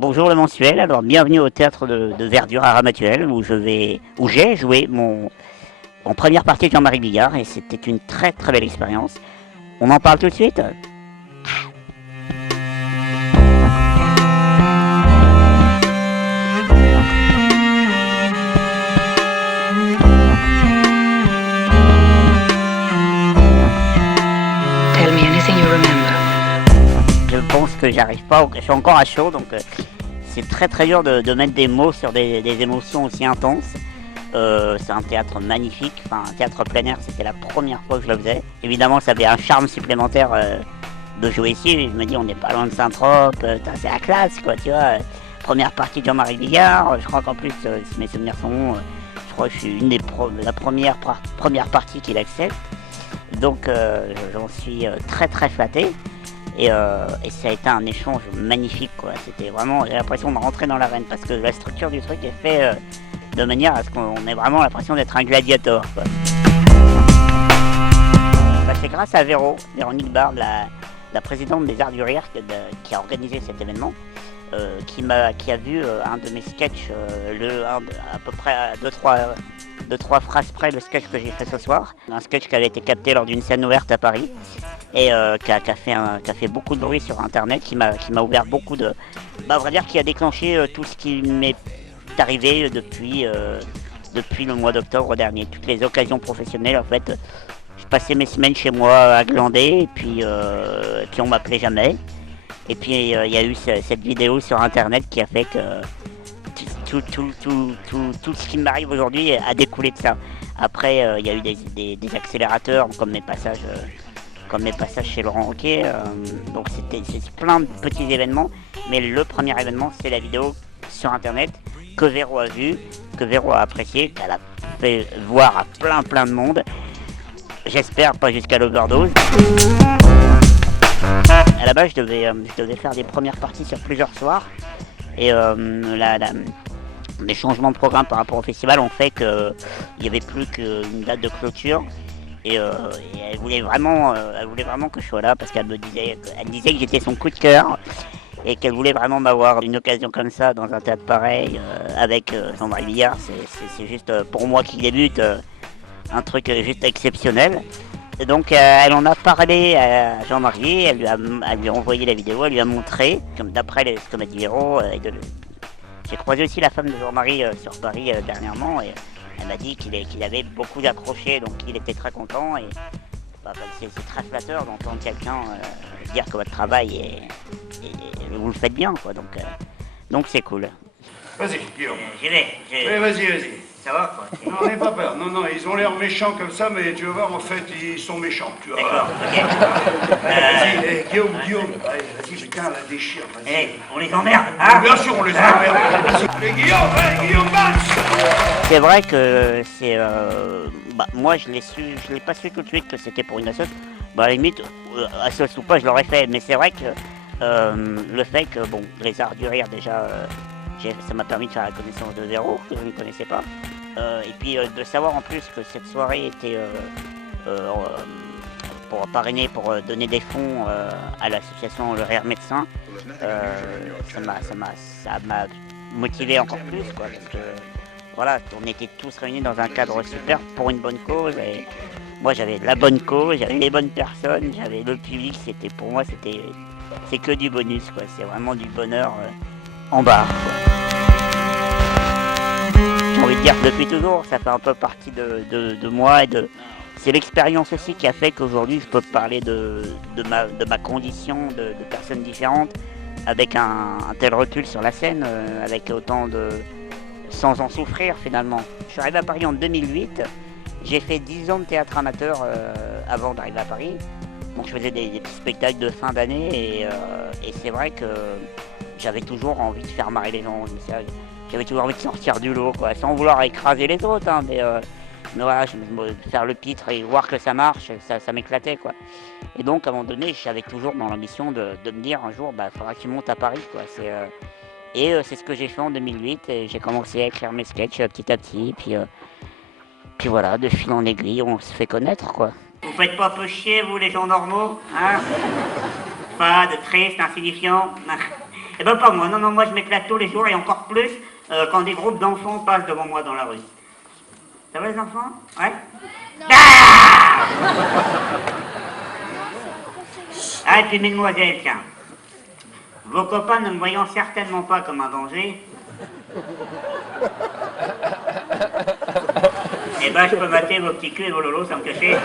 Bonjour le mensuel, alors bienvenue au théâtre de Verdure à Ramatuelle où j'ai joué en première partie de Jean-Marie Bigard et c'était une très très belle expérience. On en parle tout de suite. Tell me anything you remember. Je pense que j'arrive pas, je suis encore à chaud donc c'est très très dur de mettre des mots sur des émotions aussi intenses. C'est un théâtre magnifique, enfin un théâtre plein air, c'était la première fois que je le faisais. Évidemment ça avait un charme supplémentaire de jouer ici, je me dis on n'est pas loin de Saint-Trope, c'est la classe quoi, tu vois. Première partie de Jean-Marie Bigard, je crois qu'en plus, si mes souvenirs sont bons, je crois que je suis la première partie qu'il accepte. Donc j'en suis très très flatté. Et ça a été un échange magnifique quoi. C'était vraiment, j'ai l'impression de rentrer dans l'arène parce que la structure du truc est faite de manière à ce qu'on ait vraiment l'impression d'être un gladiateur quoi. C'est grâce à Véronique Barbe, la présidente des Arts du Rire qui a organisé cet événement, qui a vu un de mes sketchs, à peu près à deux trois phrases près, le sketch que j'ai fait ce soir. Un sketch qui avait été capté lors d'une scène ouverte à Paris et qui a fait beaucoup de bruit sur internet, qui m'a ouvert beaucoup de... à vrai dire qui a déclenché tout ce qui m'est arrivé depuis le mois d'octobre dernier. Toutes les occasions professionnelles en fait. Je passais mes semaines chez moi à glander et puis on m'appelait jamais. Et puis il y a eu cette vidéo sur internet qui a fait que tout ce qui m'arrive aujourd'hui a découlé de ça. Après il y a eu des accélérateurs comme mes passages chez Laurent Roquet. Donc c'est plein de petits événements. Mais le premier événement c'est la vidéo sur internet que Véro a vue, que Véro a apprécié, qu'elle a fait voir à plein de monde. J'espère pas jusqu'à l'overdose. À la base, je devais faire des premières parties sur plusieurs soirs. Et les changements de programme par rapport au festival ont fait qu'il n'y avait plus qu'une date de clôture. Et elle voulait vraiment que je sois là parce qu'elle disait que j'étais son coup de cœur. Et qu'elle voulait vraiment m'avoir une occasion comme ça dans un théâtre pareil avec Jean-Marie Bigard. C'est juste pour moi qui débute un truc juste exceptionnel. Et donc elle en a parlé à Jean-Marie, elle lui a envoyé la vidéo, elle lui a montré, comme d'après ce que m'a dit Véro. J'ai croisé aussi la femme de Jean-Marie sur Paris dernièrement et elle m'a dit qu'il avait beaucoup accroché, donc il était très content. Et c'est très flatteur d'entendre quelqu'un dire que votre travail et vous le faites bien quoi, donc c'est cool. Vas-y, Guillaume. J'y vais. Oui, vas-y. Ça va quoi. Non, n'aie pas peur. Non, ils ont l'air méchants comme ça, mais tu vas voir, en fait, ils sont méchants, tu vois. D'accord, ok. Vas-y, Guillaume. Allez, vas-y, putain, la déchire, vas-y. On les emmerde, hein. Bien sûr, on les emmerde. Allez, Guillaume, marche. C'est vrai que c'est... moi je l'ai pas su tout de suite que c'était pour une assoce. À la limite, assoce ou pas, je l'aurais fait. Mais c'est vrai que le fait que, les Arts du Rire déjà... ça m'a permis de faire la connaissance de Véro, que je ne connaissais pas. Et puis de savoir en plus que cette soirée était pour parrainer, pour donner des fonds à l'association Le Rire Médecin, ça m'a motivé encore plus, quoi, parce que voilà, on était tous réunis dans un cadre super pour une bonne cause. Et moi j'avais la bonne cause, j'avais les bonnes personnes, j'avais le public, pour moi c'est que du bonus, quoi. C'est vraiment du bonheur en barre, quoi. J'ai envie de dire que depuis toujours, ça fait un peu partie de moi c'est l'expérience aussi qui a fait qu'aujourd'hui je peux parler de ma condition de personnes différentes avec un tel recul sur la scène, avec autant sans en souffrir finalement. Je suis arrivé à Paris en 2008, j'ai fait 10 ans de théâtre amateur avant d'arriver à Paris. Donc je faisais des petits spectacles de fin d'année et c'est vrai que j'avais toujours envie de faire marrer les gens. J'avais toujours envie de sortir du lot, quoi, sans vouloir écraser les autres, hein, mais voilà, faire le pitre et voir que ça marche, ça m'éclatait, quoi. Et donc, à un moment donné, j'avais toujours dans l'ambition de me dire un jour, il faudra que tu montes à Paris, quoi. C'est ce que j'ai fait en 2008, et j'ai commencé à écrire mes sketchs petit à petit, puis voilà, de fil en aiguille, on se fait connaître, quoi. Vous faites pas un peu chier, vous, les gens normaux, hein? Pas de triste, insignifiant. Eh ben pas moi, non, non, moi je m'éclate tous les jours et encore plus quand des groupes d'enfants passent devant moi dans la rue. Ça va les enfants? Ouais? Ah, ah, et puis mesdemoiselles, tiens. Vos copains ne me voyant certainement pas comme un danger, eh ben je peux mater vos petits culs et vos lolos sans me cacher.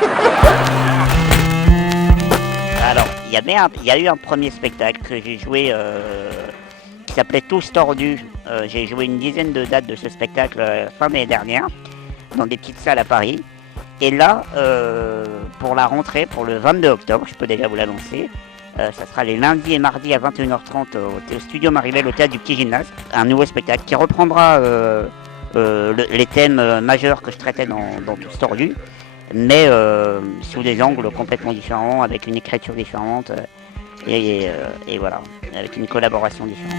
Alors, il y a eu un premier spectacle que j'ai joué qui s'appelait Tous Tordus. J'ai joué une dizaine de dates de ce spectacle fin d'année dernière, dans des petites salles à Paris. Et là, pour la rentrée, pour le 22 octobre, je peux déjà vous l'annoncer, ça sera les lundis et mardis à 21h30 au Studio Maribel, au Théâtre du Petit Gymnase. Un nouveau spectacle qui reprendra les thèmes majeurs que je traitais dans Tous Tordus, mais sous des angles complètement différents, avec une écriture différente, et voilà, avec une collaboration différente.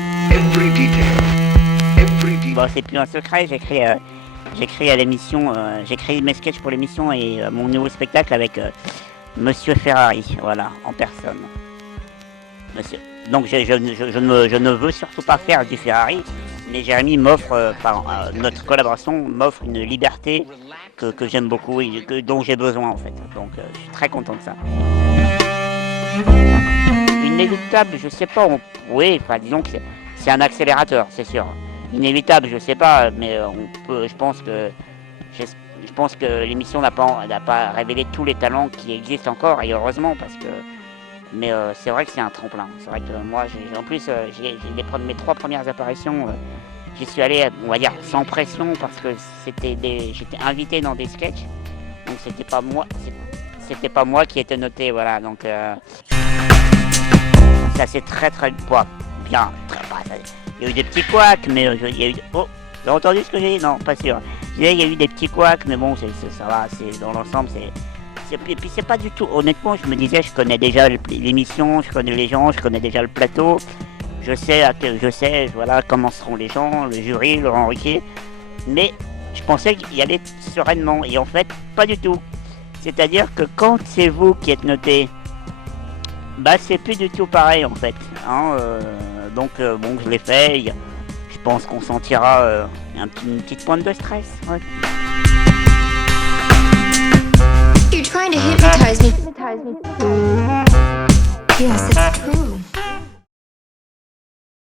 Bon, c'est plus un secret, j'écris à l'émission, j'écris mes sketchs pour l'émission et mon nouveau spectacle avec Monsieur Ferrari, voilà, en personne. Monsieur. Donc je ne veux surtout pas faire du Ferrari, mais Jérémy m'offre, notre collaboration m'offre une liberté que j'aime beaucoup et dont j'ai besoin en fait. Donc je suis très content de ça. Inévitable, je sais pas, oui, enfin disons que c'est un accélérateur, c'est sûr. Inévitable, je sais pas, mais je pense que l'émission n'a pas révélé tous les talents qui existent encore, et heureusement, parce que mais c'est vrai que c'est un tremplin. C'est vrai que moi, en plus, mes 3 premières apparitions, j'y suis allé, on va dire, sans pression, parce que j'étais invité dans des sketchs, donc c'était pas moi qui était noté, voilà, donc ça c'est très bien, il y a eu des petits couacs, mais il y a eu... Oh, vous avez entendu ce que j'ai dit? Non, pas sûr. Il y a eu des petits couacs, mais bon, ça va, dans l'ensemble, et puis c'est pas du tout... Honnêtement, je me disais, je connais déjà l'émission, je connais les gens, je connais déjà le plateau, je sais, voilà, comment seront les gens, le jury, Laurent Ruquier, mais je pensais qu'il y allait sereinement, et en fait, pas du tout. C'est-à-dire que quand c'est vous qui êtes noté, bah c'est plus du tout pareil en fait, hein, donc bon, je l'ai fait, je pense qu'on sentira une petite pointe de stress, ouais. You're trying to hypnotize me. Yes, it's true.